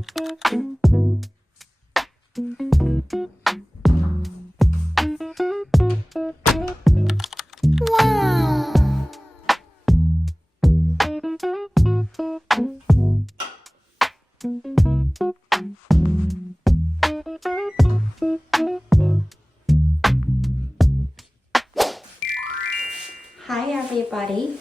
Hi everybody,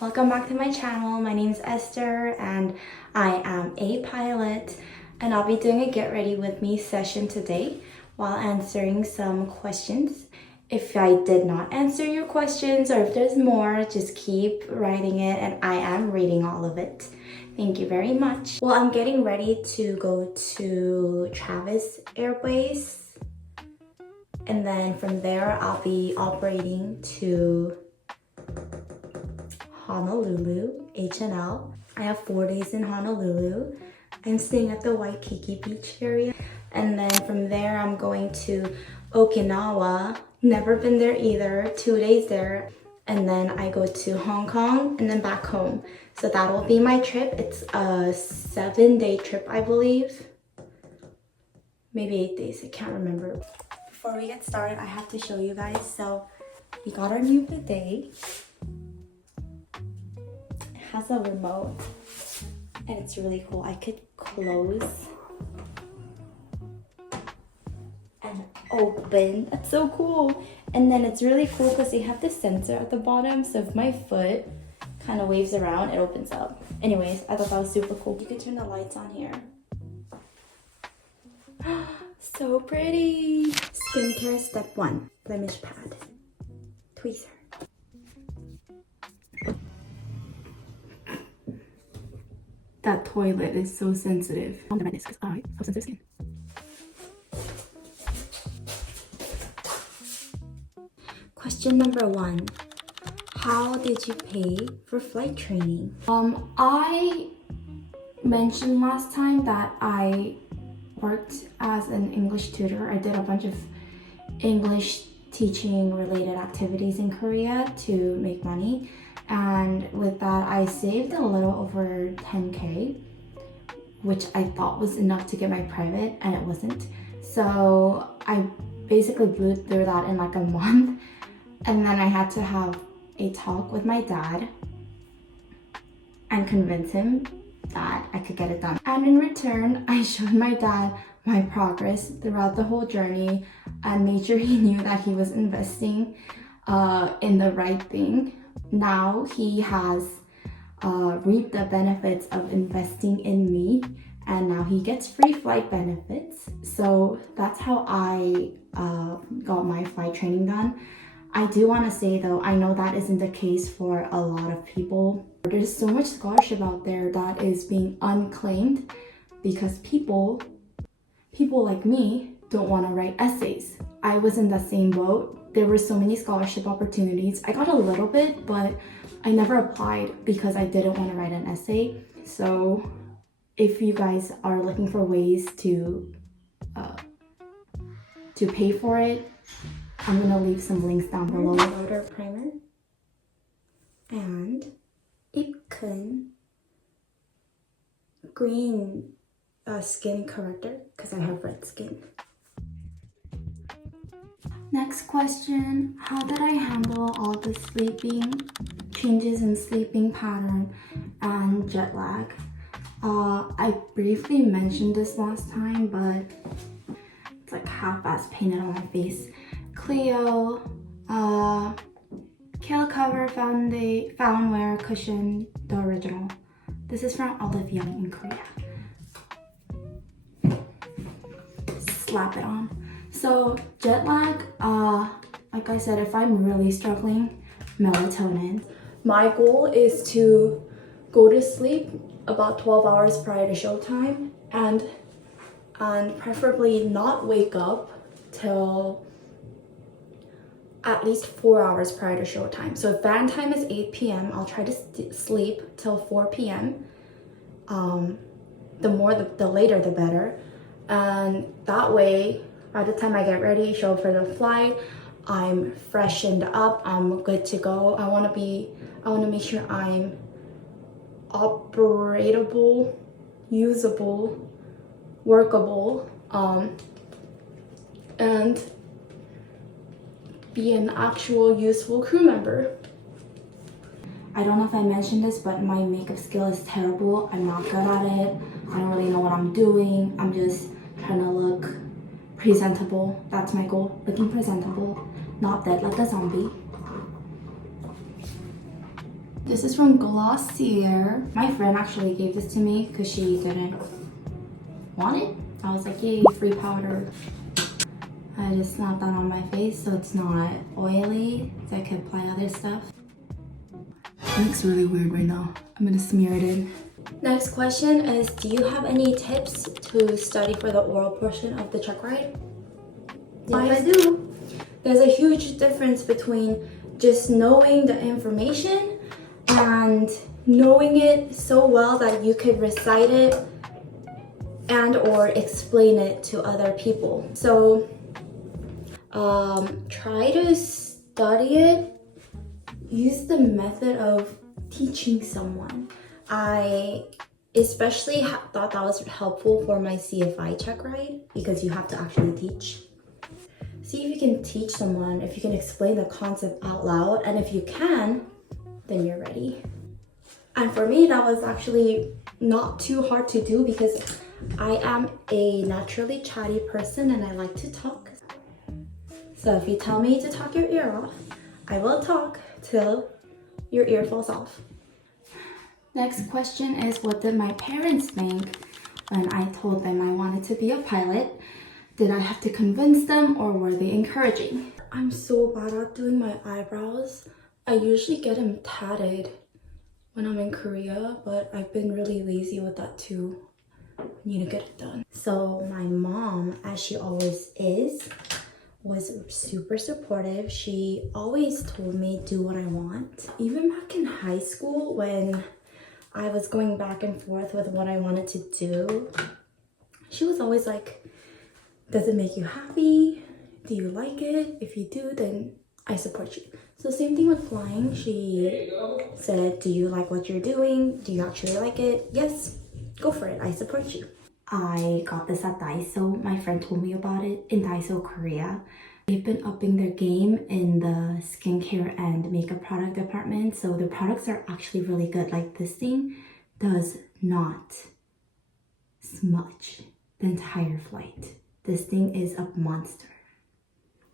welcome back to my channel. My name is Esther and I am a pilot, and I'll be doing a get ready with me session today while answering some questions. If I did not answer your questions or if there's more, just keep writing it and I am reading all of it. Thank you very much. Well, I'm getting ready to go to Travis Airways, and then from there I'll be operating to Honolulu, HNL. I have 4 days in Honolulu. I'm staying at the Waikiki Beach area. And then from there, I'm going to Okinawa. Never been there either. 2 days there. And then I go to Hong Kong and then back home. So that will be my trip. It's a 7-day trip, I believe. Maybe 8 days, I can't remember. Before we get started, I have to show you guys. So we got our new bidet. Has a remote and it's really cool. I could close and open. That's so cool. And then it's really cool because they have this sensor at the bottom, so if my foot kind of waves around, it opens up. Anyways, I thought that was super cool. You could turn the lights on here. So pretty. Skincare step 1, blemish pad, tweezer. That toilet is so sensitive. On the redness because I have sensitive skin. Question number 1. How did you pay for flight training? I mentioned last time that I worked as an English tutor. I did a bunch of English teaching related activities in Korea to make money. And with that, I saved a little over 10K, which I thought was enough to get my private, and it wasn't. So I basically blew through that in like a month. And then I had to have a talk with my dad and convince him that I could get it done. And in return, I showed my dad my progress throughout the whole journey and made sure he knew that he was investing in the right thing. Now he has reaped the benefits of investing in me, and now he gets free flight benefits. So that's how I got my flight training done. I do want to say though, I know that isn't the case for a lot of people. There's so much scholarship out there that is being unclaimed because people like me don't want to write essays. I was in the same boat. There were so many scholarship opportunities. I got a little bit, but I never applied because I didn't want to write an essay. So if you guys are looking for ways to pay for it, I'm gonna leave some links down below. Powder primer and Ipkun green skin corrector because I have red skin. Next question, how did I handle all the changes in sleeping pattern and jet lag? I briefly mentioned this last time, but it's like half-assed painted on my face. Clio, Kill Cover Found Wear Cushion, the original. This is from Olivia in Korea. Slap it on. So jet lag, like I said, if I'm really struggling, melatonin. My goal is to go to sleep about 12 hours prior to showtime and preferably not wake up till at least 4 hours prior to showtime. So if band time is 8 p.m., I'll try to sleep till 4 p.m. The later the better. And that way, by the time I get ready, show up for the flight, I'm freshened up, I'm good to go. I want to make sure I'm operatable, usable workable and be an actual useful crew member. I don't know if I mentioned this, but my makeup skill is terrible. I'm not good at it. I don't really know what I'm doing. I'm just trying to look presentable. That's my goal, looking presentable, not dead like a zombie. This is from Glossier. My friend actually gave this to me because she didn't want it. I was like, yay, free powder. I just snapped that on my face so it's not oily, so I can apply other stuff. It looks really weird right now. I'm gonna smear it in. Next question is, do you have any tips to study for the oral portion of the checkride? Yes, I do. There's a huge difference between just knowing the information and knowing it so well that you could recite it and or explain it to other people. So try to study it. Use the method of teaching someone. I especially thought that was helpful for my CFI checkride because you have to actually teach. See if you can teach someone, if you can explain the concept out loud, and if you can, then you're ready. And for me, that was actually not too hard to do because I am a naturally chatty person and I like to talk. So if you tell me to talk your ear off, I will talk till your ear falls off. Next question is, what did my parents think when I told them I wanted to be a pilot? Did I have to convince them or were they encouraging? I'm so bad at doing my eyebrows. I usually get them tatted when I'm in Korea, but I've been really lazy with that too. I need to get it done. So my mom, as she always is, was super supportive. She always told me do what I want. Even back in high school when I was going back and forth with what I wanted to do, she was always like, does it make you happy? Do you like it? If you do, then I support you. So same thing with flying. She said, do you like what you're doing? Do you actually like it? Yes, go for it. I support you. I got this at Daiso. My friend told me about it in Daiso, Korea. They've been upping their game in the skincare and makeup product department. So the products are actually really good. Like this thing does not smudge the entire flight. This thing is a monster.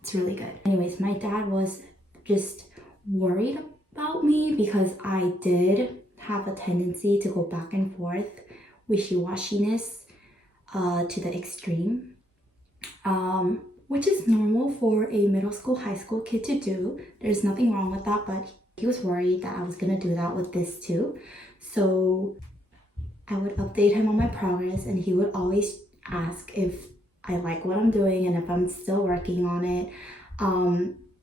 It's really good. Anyways, my dad was just worried about me because I did have a tendency to go back and forth, wishy-washiness to the extreme, which is normal for a middle school, high school kid to do. There's nothing wrong with that, but he was worried that I was gonna do that with this too. So I would update him on my progress and he would always ask if I like what I'm doing and if I'm still working on it.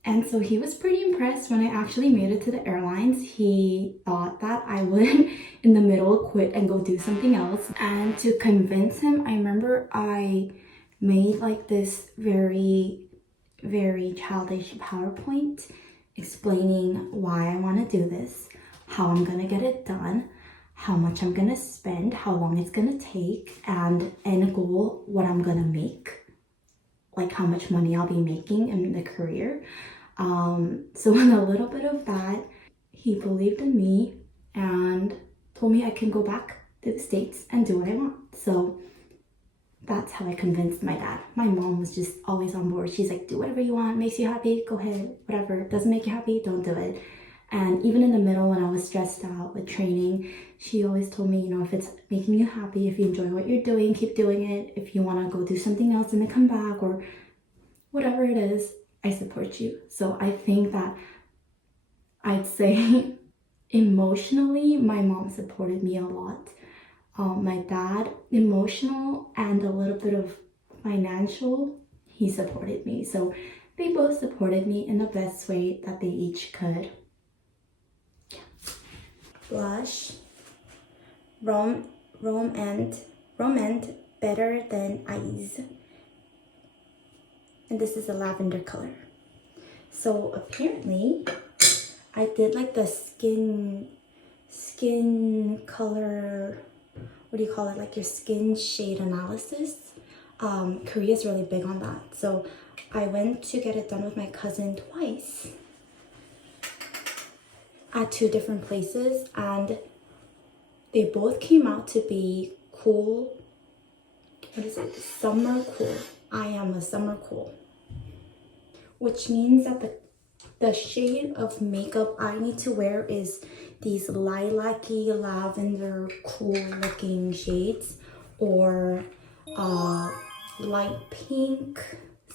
And so he was pretty impressed when I actually made it to the airlines. He thought that I would in the middle quit and go do something else. And to convince him, I remember I made like this very, very childish PowerPoint explaining why I want to do this, how I'm gonna get it done, how much I'm gonna spend, how long it's gonna take, and end goal, what I'm gonna make, like how much money I'll be making in the career. So with a little bit of that, he believed in me and told me I can go back to the States and do what I want. So that's how I convinced my dad. My mom was just always on board. She's like, do whatever you want, makes you happy, go ahead, whatever. Doesn't make you happy, don't do it. And even in the middle when I was stressed out with training, she always told me, you know, if it's making you happy, if you enjoy what you're doing, keep doing it. If you want to go do something else and then come back or whatever it is, I support you. So I think that I'd say emotionally, my mom supported me a lot. My dad, emotional and a little bit of financial, he supported me. So they both supported me in the best way that they each could. Blush, Rome and Better Than Eyes. And this is a lavender color. So apparently I did like the skin color what do you call it, like your skin shade analysis. Korea is really big on that. So I went to get it done with my cousin twice at 2 different places, and they both came out to be cool. What is it? Summer cool. I am a summer cool. Which means that the shade of makeup I need to wear is these lilac-y, lavender, cool looking shades, or light pink,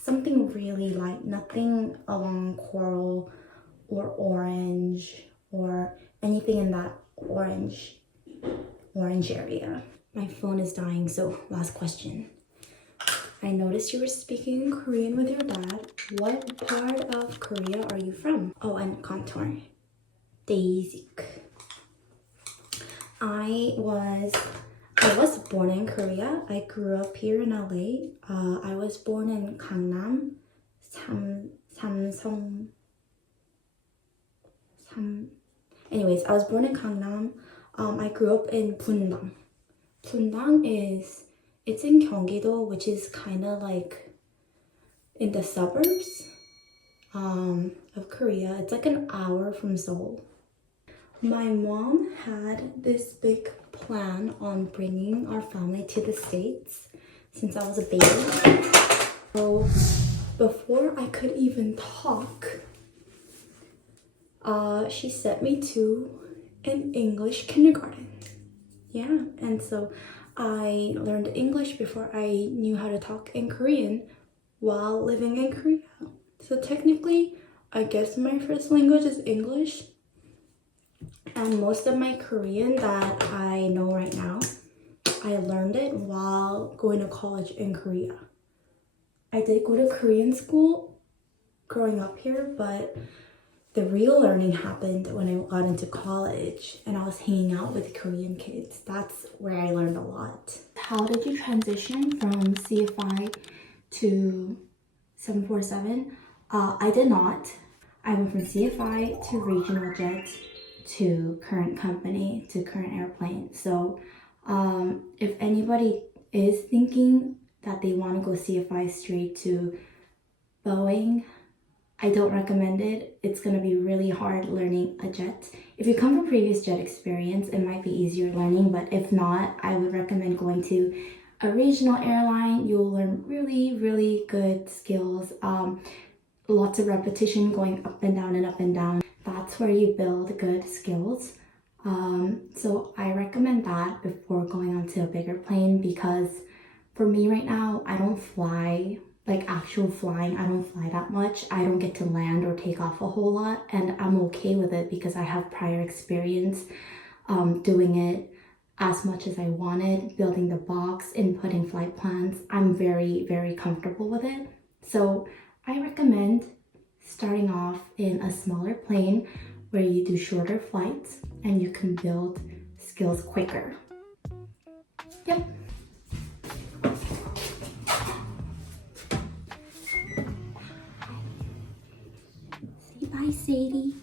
something really light, nothing along coral or orange or anything in that orange area. My phone is dying, so last question. I noticed you were speaking Korean with your dad. What part of Korea are you from? Oh, and contour. Basic. I was born in Korea. I grew up here in LA. I was born in Gangnam, Anyways, I was born in Gangnam. I grew up in Bundang. Bundang it's in Gyeonggi-do, which is kind of like in the suburbs of Korea. It's like an hour from Seoul. My mom had this big plan on bringing our family to the States since I was a baby. So before I could even talk, she sent me to an English kindergarten. Yeah, and so I learned English before I knew how to talk in Korean while living in Korea. So technically, I guess my first language is English. And most of my Korean that I know right now, I learned it while going to college in Korea. I did go to Korean school growing up here, but the real learning happened when I got into college and I was hanging out with Korean kids. That's where I learned a lot. How did you transition from CFI to 747? I did not. I went from CFI to regional jet to current company to current airplane. So if anybody is thinking that they want to go CFI straight to Boeing, I don't recommend it. It's going to be really hard learning a jet. If you come from previous jet experience, it might be easier learning, but if not, I would recommend going to a regional airline. You'll learn really, really good skills. Lots of repetition going up and down and up and down. That's where you build good skills. So I recommend that before going onto a bigger plane, because for me right now, I don't fly, like actual flying, I don't fly that much. I don't get to land or take off a whole lot, and I'm okay with it because I have prior experience doing it as much as I wanted, building the box, inputting flight plans. I'm very, very comfortable with it. So I recommend starting off in a smaller plane where you do shorter flights and you can build skills quicker. Yep. Say bye, Sadie.